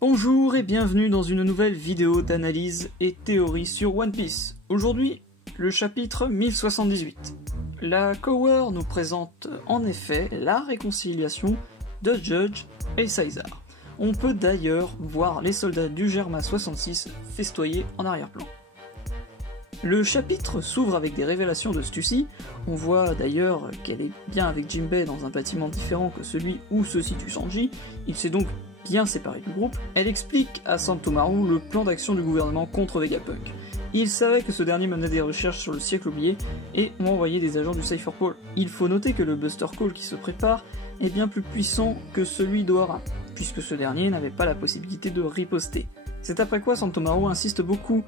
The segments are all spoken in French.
Bonjour et bienvenue dans une nouvelle vidéo d'analyse et théorie sur One Piece. Aujourd'hui, le chapitre 1078. La Cower nous présente en effet la réconciliation de Judge et Caesar. On peut d'ailleurs voir les soldats du Germa 66 festoyer en arrière-plan. Le chapitre s'ouvre avec des révélations de Stussy. On voit d'ailleurs qu'elle est bien avec Jinbei dans un bâtiment différent que celui où se situe Sanji. Il s'est donc bien séparé du groupe. Elle explique à Sentomaru le plan d'action du gouvernement contre Vegapunk. Il savait que ce dernier menait des recherches sur le siècle oublié et ont envoyé des agents du Cypher Pole. Il faut noter que le Buster Call qui se prépare est bien plus puissant que celui d'Ohara, puisque ce dernier n'avait pas la possibilité de riposter. C'est après quoi Sentomaru insiste beaucoup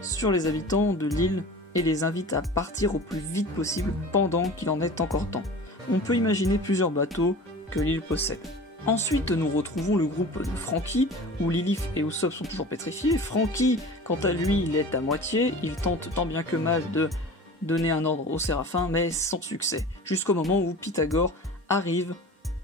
sur les habitants de l'île et les invite à partir au plus vite possible pendant qu'il en est encore temps. On peut imaginer plusieurs bateaux que l'île possède. Ensuite, nous retrouvons le groupe de Franky, où Lilith et Usopp sont toujours pétrifiés. Franky, quant à lui, il est à moitié, il tente tant bien que mal de donner un ordre aux Séraphins, mais sans succès, jusqu'au moment où Pythagore arrive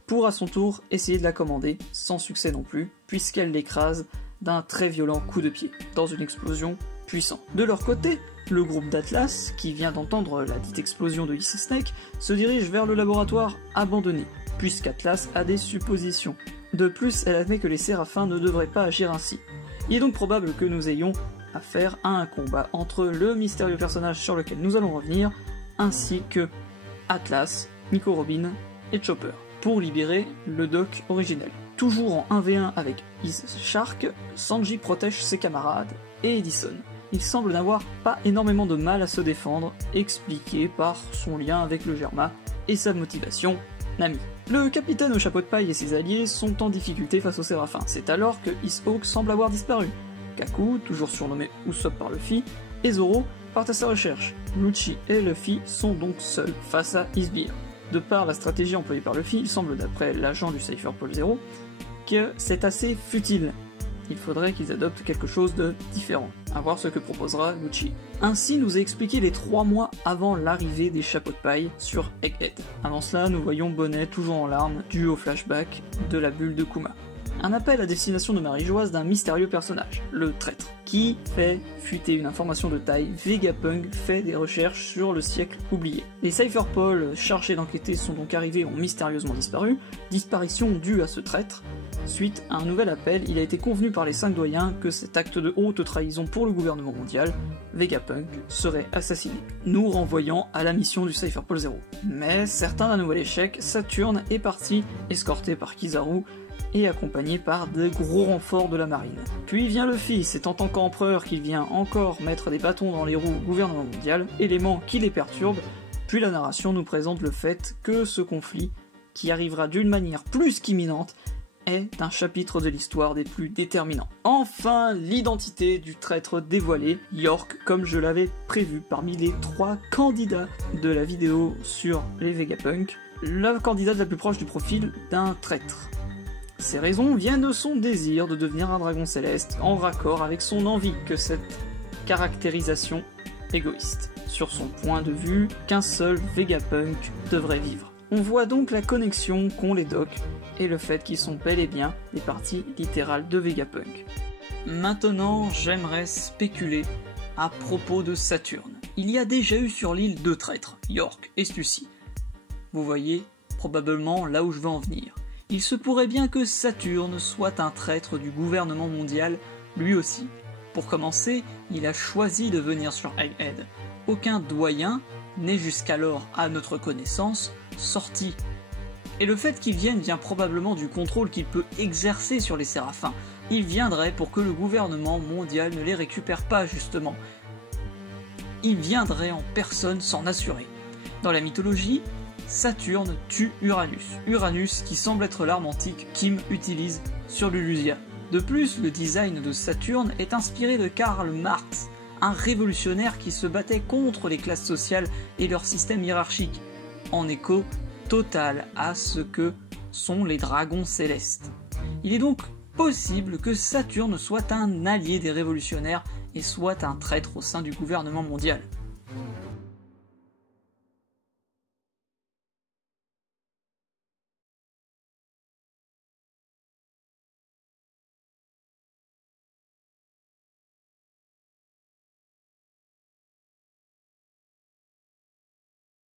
pour à son tour essayer de la commander, sans succès non plus, puisqu'elle l'écrase d'un très violent coup de pied, dans une explosion puissante. De leur côté, le groupe d'Atlas, qui vient d'entendre la dite explosion de Ice Snake, se dirige vers le laboratoire abandonné, puisqu'Atlas a des suppositions. De plus, elle admet que les Séraphins ne devraient pas agir ainsi. Il est donc probable que nous ayons affaire à un combat entre le mystérieux personnage sur lequel nous allons revenir, ainsi que Atlas, Nico Robin et Chopper, pour libérer le dock originel. Toujours en 1v1 avec Is Shark, Sanji protège ses camarades et Edison. Il semble n'avoir pas énormément de mal à se défendre, expliqué par son lien avec le Germa et sa motivation, Nami. Le capitaine au chapeau de paille et ses alliés sont en difficulté face aux Séraphins. C'est alors que Hawk semble avoir disparu. Kaku, toujours surnommé Usopp par Luffy, et Zoro partent à sa recherche. Lucci et Luffy sont donc seuls face à Beer. De par la stratégie employée par Luffy, il semble d'après l'agent du Cypher Pole 0 que c'est assez futile. Il faudrait qu'ils adoptent quelque chose de différent, à voir ce que proposera Lucci. Ainsi nous est expliqué les 3 mois avant l'arrivée des chapeaux de paille sur Egghead. Avant cela, nous voyons Bonnet toujours en larmes, dû au flashback de la bulle de Kuma. Un appel à destination de Marie-Joise d'un mystérieux personnage, le traître, qui fait fuiter une information de taille. Vegapunk fait des recherches sur le siècle oublié. Les Cypher Pole chargés d'enquêter sont donc arrivés et ont mystérieusement disparu, disparition due à ce traître. Suite à un nouvel appel, il a été convenu par les 5 doyens que cet acte de haute trahison pour le gouvernement mondial, Vegapunk, serait assassiné, nous renvoyant à la mission du Cypher Pole 0. Mais certain d'un nouvel échec, Saturne est parti, escorté par Kizaru, et accompagné par de gros renforts de la marine. Puis vient Luffy, c'est en tant qu'empereur qu'il vient encore mettre des bâtons dans les roues au gouvernement mondial, élément qui les perturbe, puis la narration nous présente le fait que ce conflit, qui arrivera d'une manière plus qu'imminente, est un chapitre de l'histoire des plus déterminants. Enfin, l'identité du traître dévoilé, York, comme je l'avais prévu parmi les 3 candidats de la vidéo sur les Vegapunk, la candidate la plus proche du profil d'un traître. Ces raisons viennent de son désir de devenir un dragon céleste, en raccord avec son envie que cette caractérisation égoïste, sur son point de vue qu'un seul Vegapunk devrait vivre. On voit donc la connexion qu'ont les docks et le fait qu'ils sont bel et bien des parties littérales de Vegapunk. Maintenant, j'aimerais spéculer à propos de Saturne. Il y a déjà eu sur l'île 2 traîtres, York et Stussy. Vous voyez probablement là où je veux en venir. Il se pourrait bien que Saturne soit un traître du gouvernement mondial, lui aussi. Pour commencer, il a choisi de venir sur Egghead. Aucun doyen n'est jusqu'alors, à notre connaissance, sorti. Et le fait qu'il vienne vient probablement du contrôle qu'il peut exercer sur les Séraphins. Il viendrait pour que le gouvernement mondial ne les récupère pas, justement. Il viendrait en personne s'en assurer. Dans la mythologie, Saturne tue Uranus. Uranus qui semble être l'arme antique qu'Im utilise sur Lulusia. De plus, le design de Saturne est inspiré de Karl Marx, un révolutionnaire qui se battait contre les classes sociales et leur système hiérarchique, en écho total à ce que sont les dragons célestes. Il est donc possible que Saturne soit un allié des révolutionnaires et soit un traître au sein du gouvernement mondial.